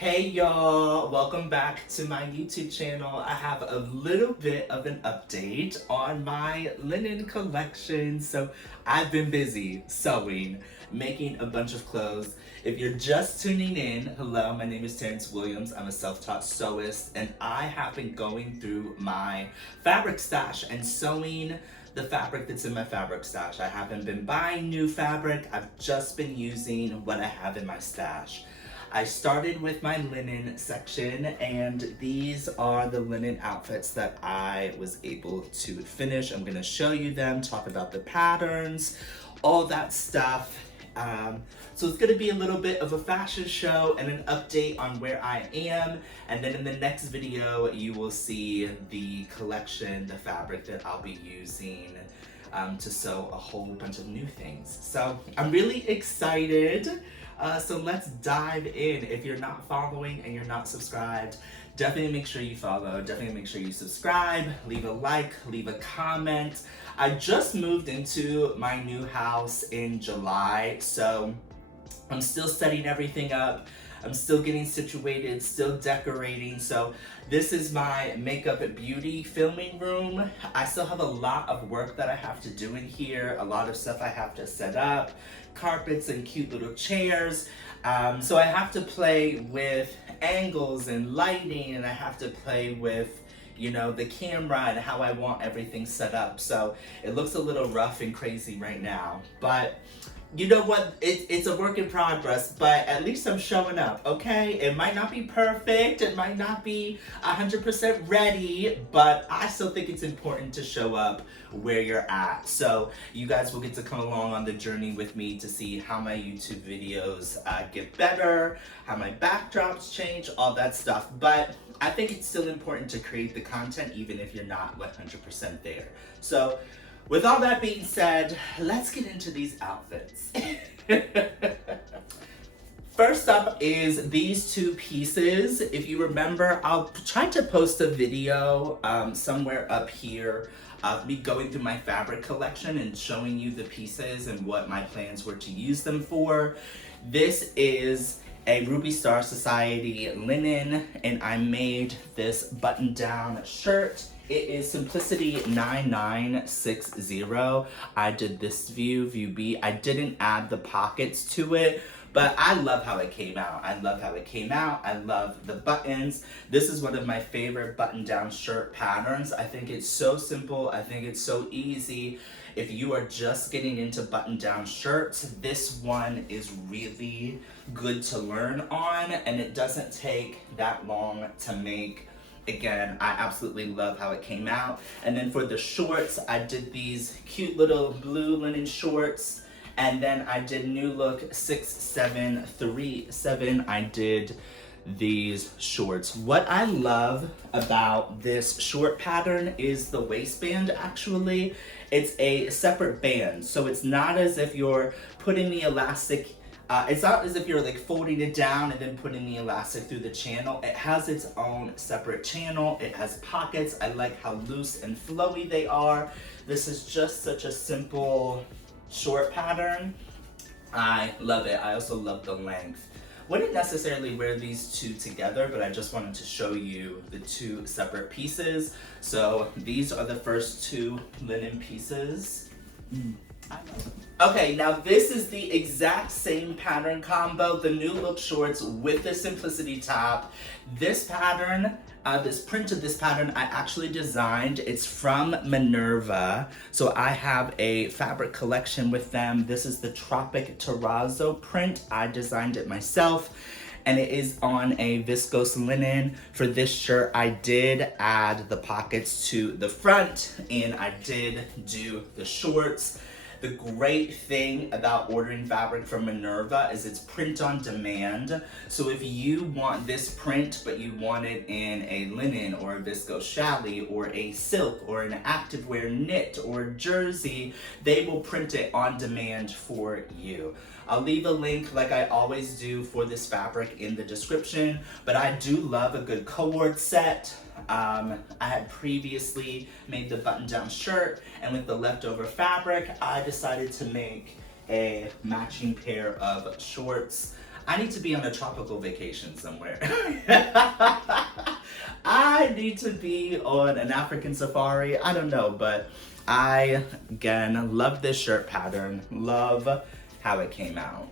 Hey y'all, welcome back to my YouTube channel. I have a little bit of an update on my linen collection. So I've been busy sewing, making a bunch of clothes. If you're just tuning in, hello, my name is Terrence Williams. I'm a self-taught sewist and I have been going through my fabric stash and sewing the fabric that's in my fabric stash. I haven't been buying new fabric. I've just been using what I have in my stash. I started with my linen section, and these are the linen outfits that I was able to finish. I'm gonna show you them, talk about the patterns, all that stuff. So it's gonna be a little bit of a fashion show and an update on where I am. And then in the next video, you will see the collection, the fabric that I'll be using to sew a whole bunch of new things. So I'm really excited. So let's dive in. If you're not following and you're not subscribed, definitely make sure you follow, definitely make sure you subscribe, leave a like, leave a comment. I just moved into my new house in July, so I'm still setting everything up. I'm still getting situated, still decorating. So this is my makeup and beauty filming room. I still have a lot of work that I have to do in here, a lot of stuff I have to set up, carpets and cute little chairs. So I have to play with angles and lighting, and I have to play with, you know, the camera and how I want everything set up. So it looks a little rough and crazy right now, but you know what, it's a work in progress, but at least I'm showing up, okay? It might not be perfect, it might not be 100% ready, but I still think it's important to show up where you're at. So you guys will get to come along on the journey with me to see how my YouTube videos get better, how my backdrops change, all that stuff. But I think it's still important to create the content even if you're not 100% there. So with all that being said, let's get into these outfits. First up is these two pieces. If you remember, I'll try to post a video somewhere up here of me going through my fabric collection and showing you the pieces and what my plans were to use them for. This is a Ruby Star Society linen, and I made this button-down shirt. It is Simplicity 9960. I did this view B. I didn't add the pockets to it, but I love how it came out. I love the buttons. This is one of my favorite button-down shirt patterns. I think it's so simple. I think it's so easy. If you are just getting into button-down shirts, this one is really good to learn on, and it doesn't take that long to make. Again, I absolutely love how it came out. And then for the shorts, I did these cute little blue linen shorts. And then I did New Look 6737. I did these shorts. What I love about this short pattern is the waistband, actually. It's a separate band. So it's not as if you're putting the elastic it's not as if you're like folding it down and then putting the elastic through the channel. It has its own separate channel. It has pockets. I like how loose and flowy they are. This is just such a simple short pattern. I love it. I also love the length. Wouldn't necessarily wear these two together, but I just wanted to show you the two separate pieces. So these are the first two linen pieces. I love them. Okay, now this is the exact same pattern combo, the New Look shorts with the Simplicity top. This pattern, this print of this pattern, I actually designed. It's from Minerva. So I have a fabric collection with them. This is the Tropic Terrazzo print. I designed it myself, and it is on a viscose linen. For this shirt, I did add the pockets to the front, and I did do the shorts. The great thing about ordering fabric from Minerva is it's print on demand. So if you want this print, but you want it in a linen or a viscose challis or a silk or an activewear knit or jersey, they will print it on demand for you. I'll leave a link like I always do for this fabric in the description, but I do love a good cord set. I had previously made the button-down shirt, and with the leftover fabric, I decided to make a matching pair of shorts. I need to be on a tropical vacation somewhere. I need to be on an African safari. I don't know, but I, again, love this shirt pattern. Love how it came out.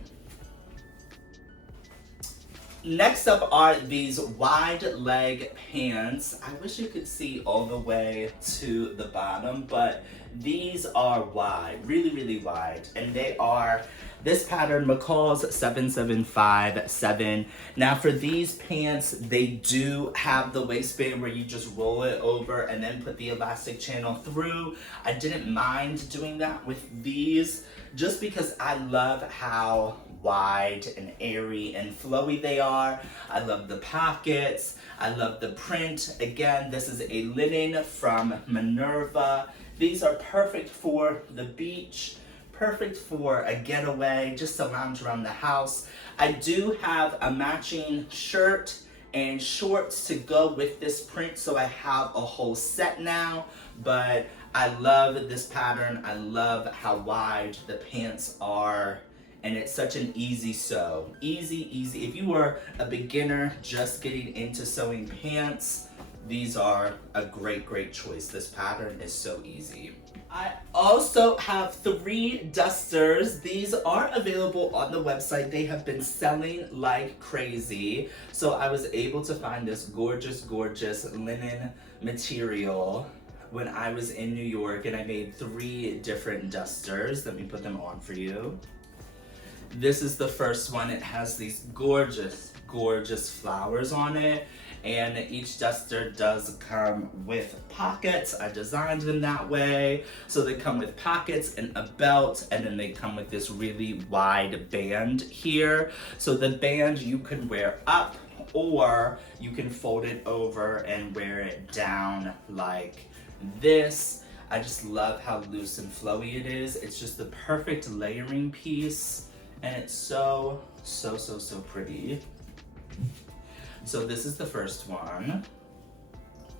Next up are these wide leg pants. I wish you could see all the way to the bottom, but these are wide, really, really wide. And they are this pattern, McCall's 7757. Now for these pants, they do have the waistband where you just roll it over and then put the elastic channel through. I didn't mind doing that with these just because I love how wide and airy and flowy they are. I love the pockets. I love the print. Again, this is a linen from Minerva. These are perfect for the beach, perfect for a getaway, just to lounge around the house. I do have a matching shirt and shorts to go with this print, so I have a whole set now, but I love this pattern. I love how wide the pants are, and it's such an easy sew. Easy, easy. If you are a beginner just getting into sewing pants, these are a great, great choice. This pattern is so easy. I also have 3 dusters. These are available on the website. They have been selling like crazy. So I was able to find this gorgeous, gorgeous linen material when I was in New York, and I made 3 different dusters. Let me put them on for you. This is the first one. It has these gorgeous, gorgeous flowers on it, and each duster does come with pockets. I designed them that way. So they come with pockets and a belt, and then they come with this really wide band here. So the band you can wear up, or you can fold it over and wear it down like this. I just love how loose and flowy it is. It's just the perfect layering piece. And it's so, so, so, so pretty. So this is the first one.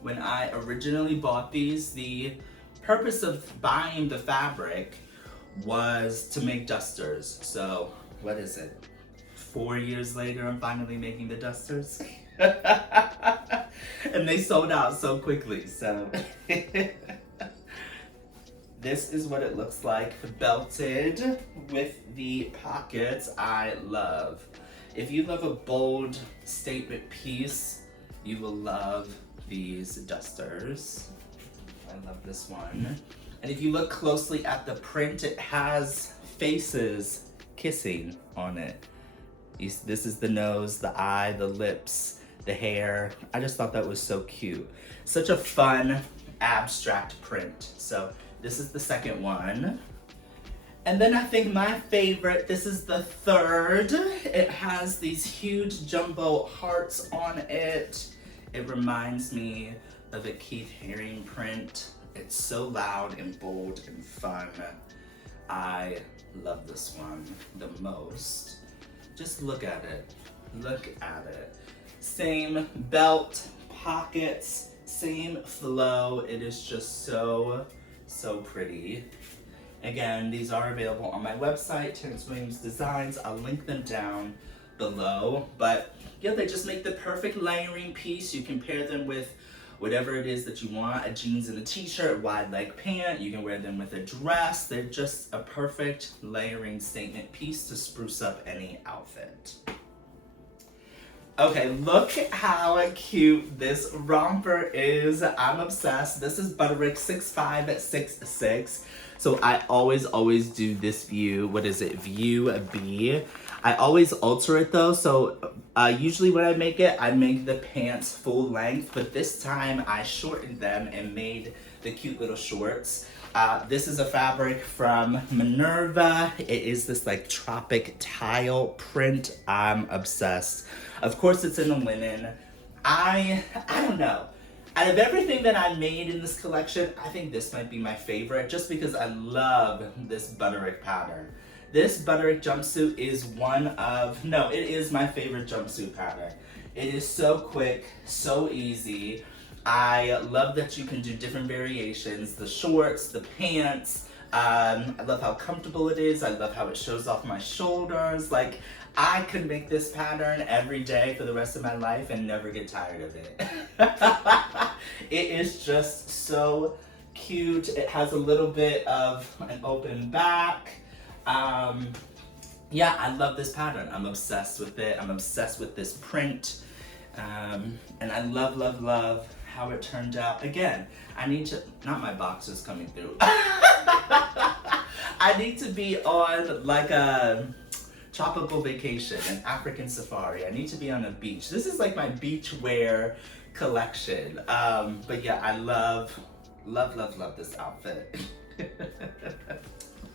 When I originally bought these, the purpose of buying the fabric was to make dusters. So what is it? 4 years later, I'm finally making the dusters. And they sold out so quickly, so. This is what it looks like belted with the pockets. I love. If you love a bold statement piece, you will love these dusters. I love this one. And if you look closely at the print, it has faces kissing on it. This is the nose, the eye, the lips, the hair. I just thought that was so cute. Such a fun, abstract print. So this is the second one. And then I think my favorite, this is the third. It has these huge jumbo hearts on it. It reminds me of a Keith Haring print. It's so loud and bold and fun. I love this one the most. Just look at it. Look at it. Same belt, pockets, same flow. It is just so, so pretty. Again, these are available on my website, Terrence Williams Designs. I'll link them down below. But yeah, they just make the perfect layering piece. You can pair them with whatever it is that you want, a jeans and a t-shirt, wide leg pant. You can wear them with a dress. They're just a perfect layering statement piece to spruce up any outfit. Okay, look how cute this romper is. I'm obsessed. This is Butterick 6566. So I always do this view. What is it? View B. I always alter it though. So usually when I make the pants full length, but this time I shortened them and made the cute little shorts. This is a fabric from Minerva. It is this like tropic tile print. I'm obsessed. Of course it's in a linen. I don't know. Out of everything that I made in this collection, I think this might be my favorite just because I love this Butterick pattern. This Butterick jumpsuit is it is my favorite jumpsuit pattern. It is so quick, so easy. I love that you can do different variations, the shorts, the pants. I love how comfortable it is. I love how it shows off my shoulders. Like, I could make this pattern every day for the rest of my life and never get tired of it. It is just so cute. It has a little bit of an open back. Yeah, I love this pattern. I'm obsessed with it. I'm obsessed with this print. And I love, love, love how it turned out. Again, I need to, not my boxes coming through. I need to be on like a tropical vacation, an African safari. I need to be on a beach. This is like my beach wear collection. But yeah, I love, love, love, love this outfit.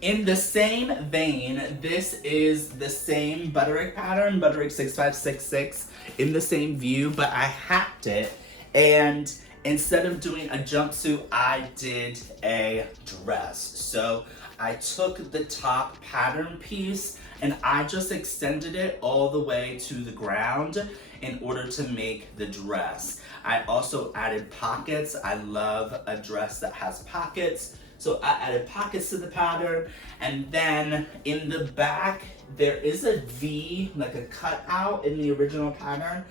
In the same vein, this is the same Butterick pattern, Butterick 6566, in the same view, but I hacked it, and instead of doing a jumpsuit, I did a dress. So I took the top pattern piece and I just extended it all the way to the ground in order to make the dress. I also added pockets. I love a dress that has pockets. So I added pockets to the pattern, and then in the back, there is a V, like a cutout in the original pattern.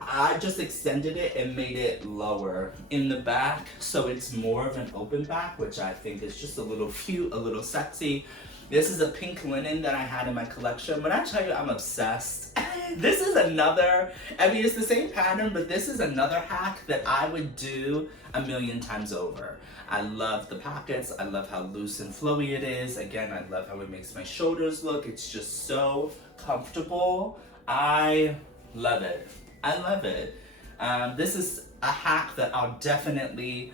I just extended it and made it lower in the back, so it's more of an open back, which I think is just a little cute, a little sexy. This is a pink linen that I had in my collection. When I tell you I'm obsessed, this is another, I mean, it's the same pattern, but this is another hack that I would do a million times over. I love the pockets. I love how loose and flowy it is. Again, I love how it makes my shoulders look. It's just so comfortable. I love it. I love it. This is a hack that I'll definitely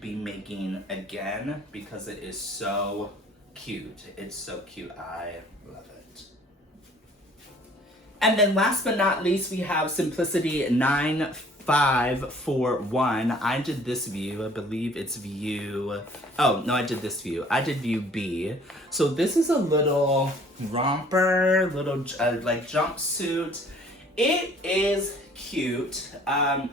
be making again because it is so cute. It's so cute. I love it. And then last but not least, we have Simplicity 9541. I did this view. I believe it's view. Oh, no, I did this view. I did view B. So this is a little romper, little like jumpsuit. It is cute.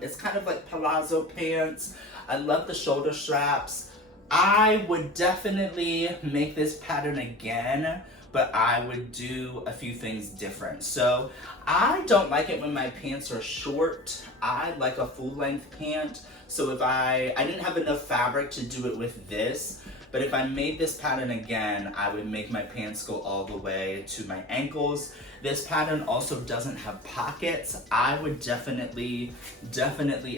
It's kind of like palazzo pants. I love the shoulder straps. I would definitely make this pattern again, but I would do a few things different. So I don't like it when my pants are short. I like a full length pant. So if I didn't have enough fabric to do it with this, but if I made this pattern again, I would make my pants go all the way to my ankles. This pattern also doesn't have pockets. I would definitely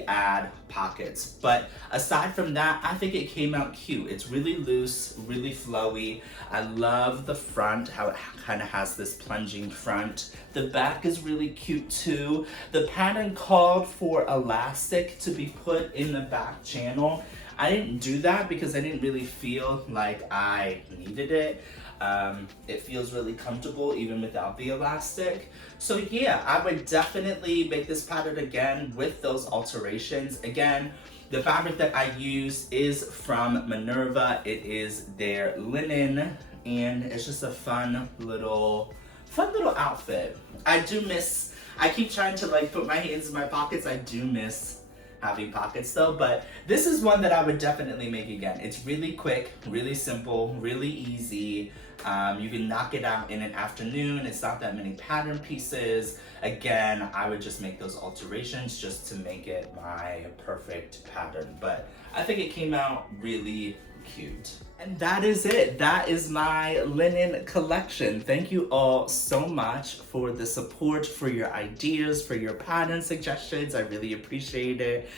add pockets. But aside from that, I think it came out cute. It's really loose, really flowy. I love the front, how it kind of has this plunging front. The back is really cute too. The pattern called for elastic to be put in the back channel. I didn't do that because I didn't really feel like I needed it. It feels really comfortable even without the elastic. So yeah, I would definitely make this pattern again with those alterations. Again, the fabric that I use is from Minerva. It is their linen, and it's just a fun little outfit. I keep trying to like put my hands in my pockets. I do miss having pockets though, but this is one that I would definitely make again. It's really quick, really simple, really easy. You can knock it out in an afternoon. It's not that many pattern pieces. Again, I would just make those alterations just to make it my perfect pattern, but I think it came out really cute. And that is it. That is my linen collection. Thank you all so much for the support, for your ideas, for your pattern suggestions. I really appreciate it.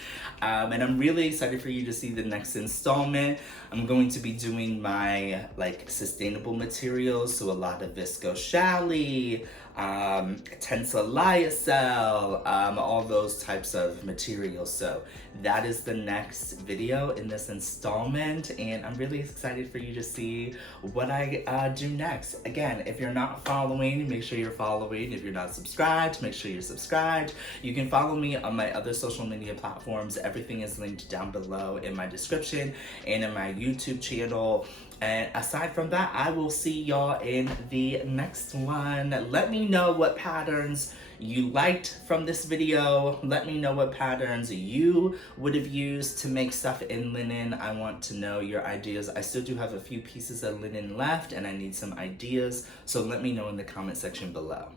And I'm really excited for you to see the next installment. I'm going to be doing my like sustainable materials, so a lot of viscose challis, tensile lyocell, all those types of materials. So that is the next video in this installment, and I'm really excited for you to see what I do next. Again, if you're not following, make sure you're following. If you're not subscribed, make sure you're subscribed. You can follow me on my other social media platforms. Everything is linked down below in my description and in my YouTube channel. And aside from that, I will see y'all in the next one. Let me know what patterns you liked from this video. Let me know what patterns you would have used to make stuff in linen. I want to know your ideas. I still do have a few pieces of linen left and I need some ideas. So let me know in the comment section below.